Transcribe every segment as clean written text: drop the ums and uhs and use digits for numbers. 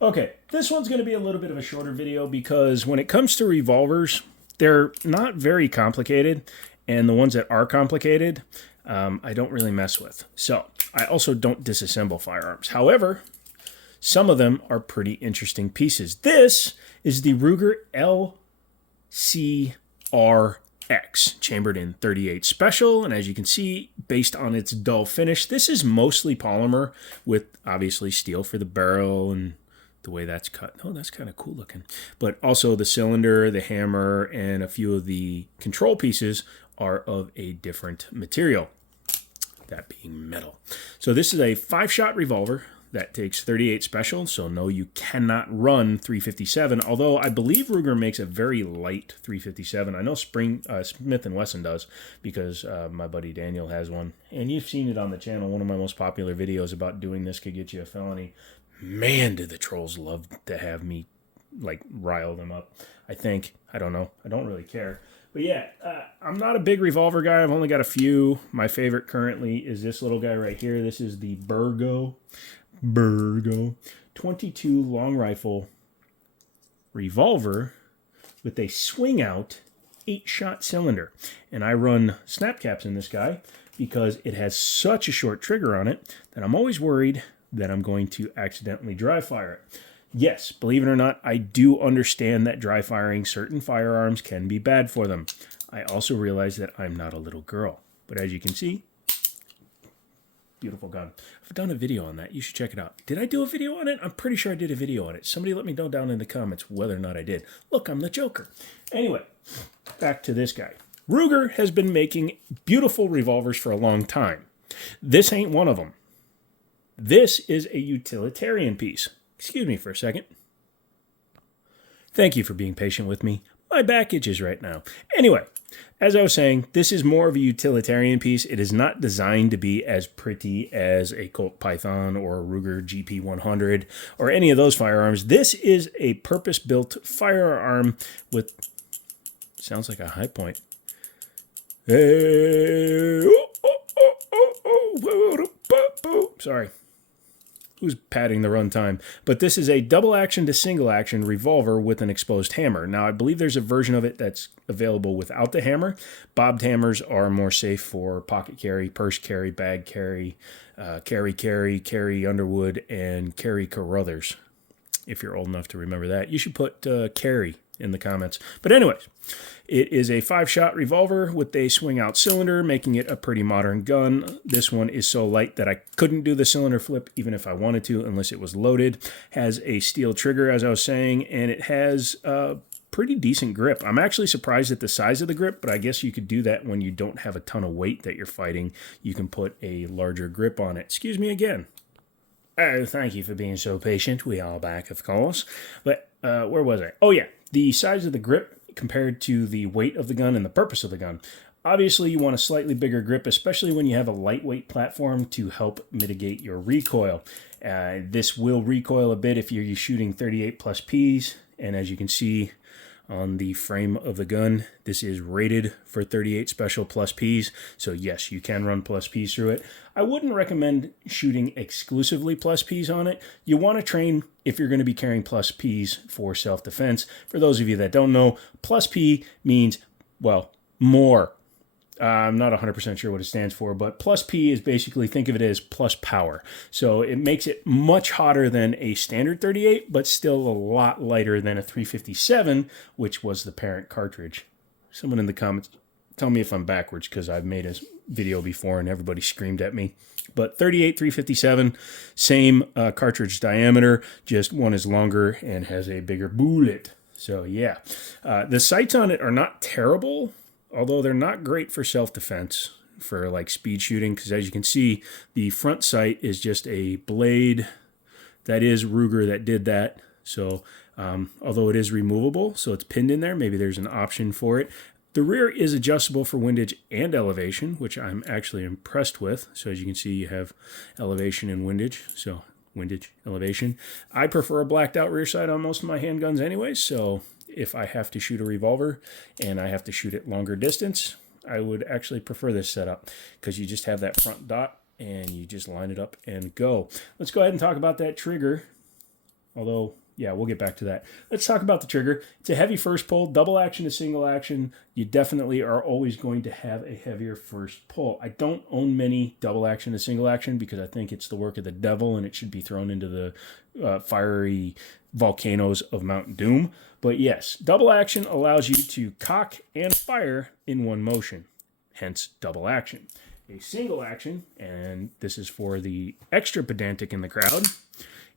Okay, this one's going to be a little bit of a shorter video because when it comes to revolvers, they're not very complicated, and the ones that are complicated, I don't really mess with. So I also don't disassemble firearms. However, some of them are pretty interesting pieces. This is the Ruger LCRX, chambered in 38 Special, and as you can see, based on its dull finish, this is mostly polymer with obviously steel for the barrel and the way that's cut. Oh, that's kind of cool looking. But also the cylinder, the hammer, and a few of the control pieces are of a different material, that being metal. So this is a 5-shot revolver that takes 38 Special, so no, you cannot run 357, although I believe Ruger makes a very light 357. I know Smith & Wesson does, because my buddy Daniel has one, and you've seen it on the channel. One of my most popular videos about doing this could get you a felony. Man, do the trolls love to have me, like, rile them up. I think. I don't know. I don't really care. But yeah, I'm not a big revolver guy. I've only got a few. My favorite currently is this little guy right here. This is the Burgo 22 long rifle revolver with a swing out 8-shot cylinder. And I run snap caps in this guy because it has such a short trigger on it that I'm always worried that I'm going to accidentally dry fire it. Yes, believe it or not, I do understand that dry firing certain firearms can be bad for them. I also realize that I'm not a little girl. But as you can see, beautiful gun. I've done a video on that. You should check it out. Did I do a video on it? I'm pretty sure I did a video on it. Somebody let me know down in the comments whether or not I did. Look, I'm the Joker. Anyway, back to this guy. Ruger has been making beautiful revolvers for a long time. This ain't one of them. This is a utilitarian piece. Excuse me for a second. Thank you for being patient with me. My back itches right now. Anyway, as I was saying, this is more of a utilitarian piece. It is not designed to be as pretty as a Colt Python or a Ruger GP100 or any of those firearms. This is a purpose-built firearm with... Sounds like a high point. Sorry. Who's padding the runtime? But this is a double action to single action revolver with an exposed hammer. Now, I believe there's a version of it that's available without the hammer. Bobbed hammers are more safe for pocket carry, purse carry, bag carry, carry Underwood, and carry Carruthers. If you're old enough to remember that, you should put carry in the comments. But anyways, it is a 5-shot revolver with a swing-out cylinder, making it a pretty modern gun. This one is so light that I couldn't do the cylinder flip even if I wanted to unless it was loaded. Has a steel trigger, as I was saying, and it has a pretty decent grip. I'm actually surprised at the size of the grip, but I guess you could do that when you don't have a ton of weight that you're fighting. You can put a larger grip on it. Excuse me again. Oh, thank you for being so patient. We are back, of course. But where was I? Oh, yeah. The size of the grip compared to the weight of the gun and the purpose of the gun. Obviously, you want a slightly bigger grip, especially when you have a lightweight platform to help mitigate your recoil. This will recoil a bit if you're shooting 38 plus Ps. And as you can see on the frame of the gun, this is rated for 38 Special plus Ps. So yes, you can run plus Ps through it. I wouldn't recommend shooting exclusively plus Ps on it. You want to train if you're going to be carrying plus Ps for self-defense. For those of you that don't know, plus P means, well, more. I'm not 100% sure what it stands for, but plus P is basically, think of it as plus power. So it makes it much hotter than a standard 38, but still a lot lighter than a 357, which was the parent cartridge. Someone in the comments, tell me if I'm backwards, because I've made a video before and everybody screamed at me. But 38, 357, same cartridge diameter, just one is longer and has a bigger bullet. So yeah, the sights on it are not terrible, although they're not great for self-defense, for like speed shooting, because as you can see, the front sight is just a blade. That is Ruger that did that. So although it is removable, so it's pinned in there, maybe there's an option for it. The rear is adjustable for windage and elevation, which I'm actually impressed with. So as you can see, you have elevation and windage. So windage, elevation. I prefer a blacked out rear sight on most of my handguns anyway, so if I have to shoot a revolver and I have to shoot it longer distance, I would actually prefer this setup because you just have that front dot and you just line it up and go. Let's go ahead and talk about that trigger. Although, yeah, we'll get back to that. Let's talk about the trigger. It's a heavy first pull, double action to single action. You definitely are always going to have a heavier first pull. I don't own many double action to single action because I think it's the work of the devil and it should be thrown into the fiery volcanoes of Mount Doom. But yes, double action allows you to cock and fire in one motion, hence double action. A single action, and this is for the extra pedantic in the crowd,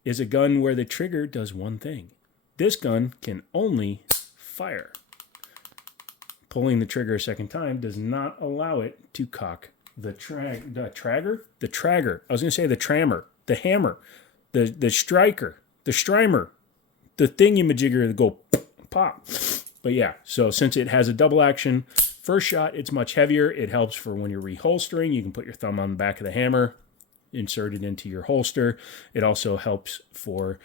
is a gun where the trigger does one thing. This gun can only fire. Pulling the trigger a second time does not allow it to cock the tragger? The tragger. I was going to say the trammer, the hammer, the striker, the strimer, the thingy-majigger that go pop. But yeah, so since it has a double action, first shot, it's much heavier. It helps for when you're reholstering. You can put your thumb on the back of the hammer, insert it into your holster. It also helps for,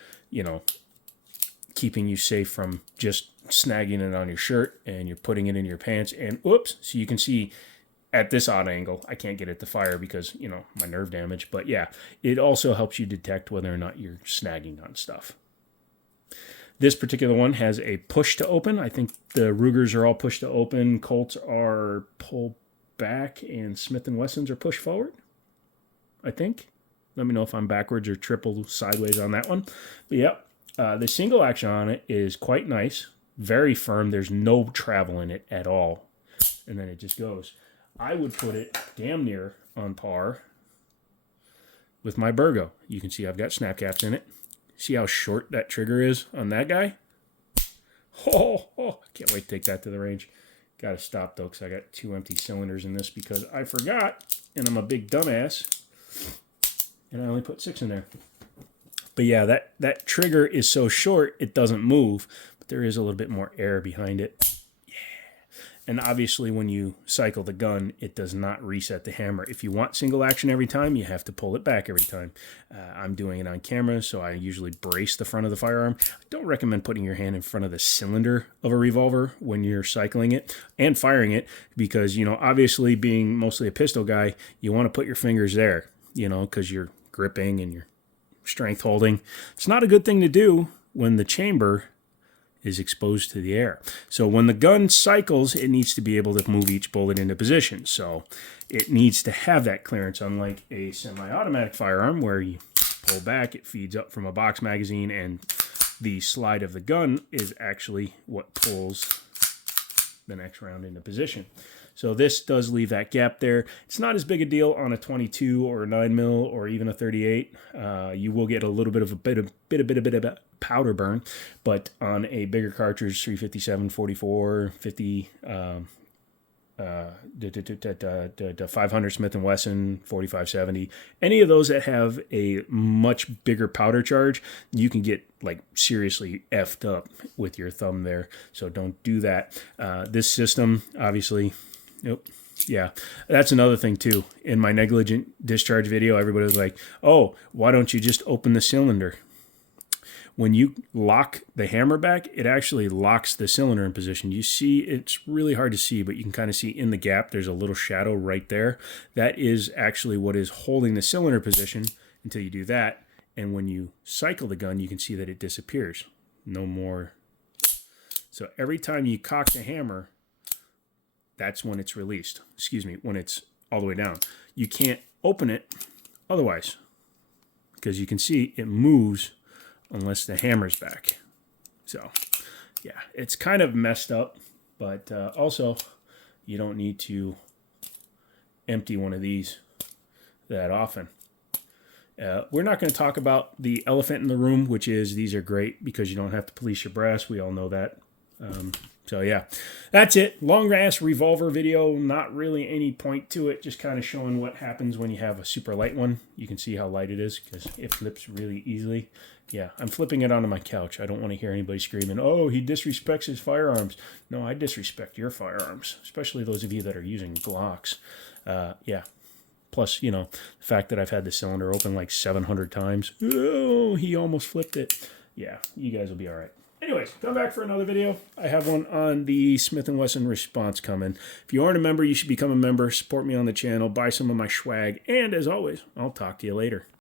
keeping you safe from just snagging it on your shirt and you're putting it in your pants and oops. So you can see at this odd angle, I can't get it to fire because, my nerve damage. But yeah, it also helps you detect whether or not you're snagging on stuff. This particular one has a push to open. I think the Rugers are all push to open. Colts are pull back and Smith & Wessons are push forward, I think. Let me know if I'm backwards or triple sideways on that one. But yeah, the single action on it is quite nice. Very firm. There's no travel in it at all. And then it just goes. I would put it damn near on par with my Burgo. You can see I've got snap caps in it. See how short that trigger is on that guy? Oh, I can't wait to take that to the range. Got to stop, though, because I got 2 empty cylinders in this because I forgot, and I'm a big dumbass, and I only put 6 in there. But yeah, that trigger is so short, it doesn't move, but there is a little bit more air behind it. And obviously, when you cycle the gun, it does not reset the hammer. If you want single action every time, you have to pull it back every time. I'm doing it on camera, so I usually brace the front of the firearm. I don't recommend putting your hand in front of the cylinder of a revolver when you're cycling it and firing it because, obviously being mostly a pistol guy, you want to put your fingers there, because you're gripping and you're strength holding. It's not a good thing to do when the chamber is exposed to the air. So when the gun cycles, it needs to be able to move each bullet into position. So it needs to have that clearance, unlike a semi-automatic firearm where you pull back, it feeds up from a box magazine, and the slide of the gun is actually what pulls the next round into position. So this does leave that gap there. It's not as big a deal on a 22 or a 9mm or even a 38. You will get a little bit of a powder burn, but on a bigger cartridge, 357, 44, 50, the 500 Smith & Wesson, 4570, any of those that have a much bigger powder charge, you can get like seriously effed up with your thumb there. So don't do that. This system, obviously, nope. Yeah, that's another thing too. In my negligent discharge video, everybody was like, oh, why don't you just open the cylinder? When you lock the hammer back, it actually locks the cylinder in position. You see, it's really hard to see, but you can kind of see in the gap, there's a little shadow right there. That is actually what is holding the cylinder position until you do that. And when you cycle the gun, you can see that it disappears. No more. So every time you cock the hammer, that's when it's released. Excuse me, when it's all the way down. You can't open it otherwise because you can see it moves unless the hammer's back. So, yeah, it's kind of messed up, but also you don't need to empty one of these that often. We're not going to talk about the elephant in the room, which is these are great because you don't have to police your brass. We all know that. So yeah, that's it. Long-ass revolver video. Not really any point to it. Just kind of showing what happens when you have a super light one. You can see how light it is because it flips really easily. Yeah, I'm flipping it onto my couch. I don't want to hear anybody screaming, oh, he disrespects his firearms. No, I disrespect your firearms, especially those of you that are using Glocks. Yeah. Plus, the fact that I've had the cylinder open like 700 times. Oh, he almost flipped it. Yeah, you guys will be all right. Anyways, come back for another video. I have one on the Smith & Wesson response coming. If you aren't a member, you should become a member. Support me on the channel. Buy some of my swag. And as always, I'll talk to you later.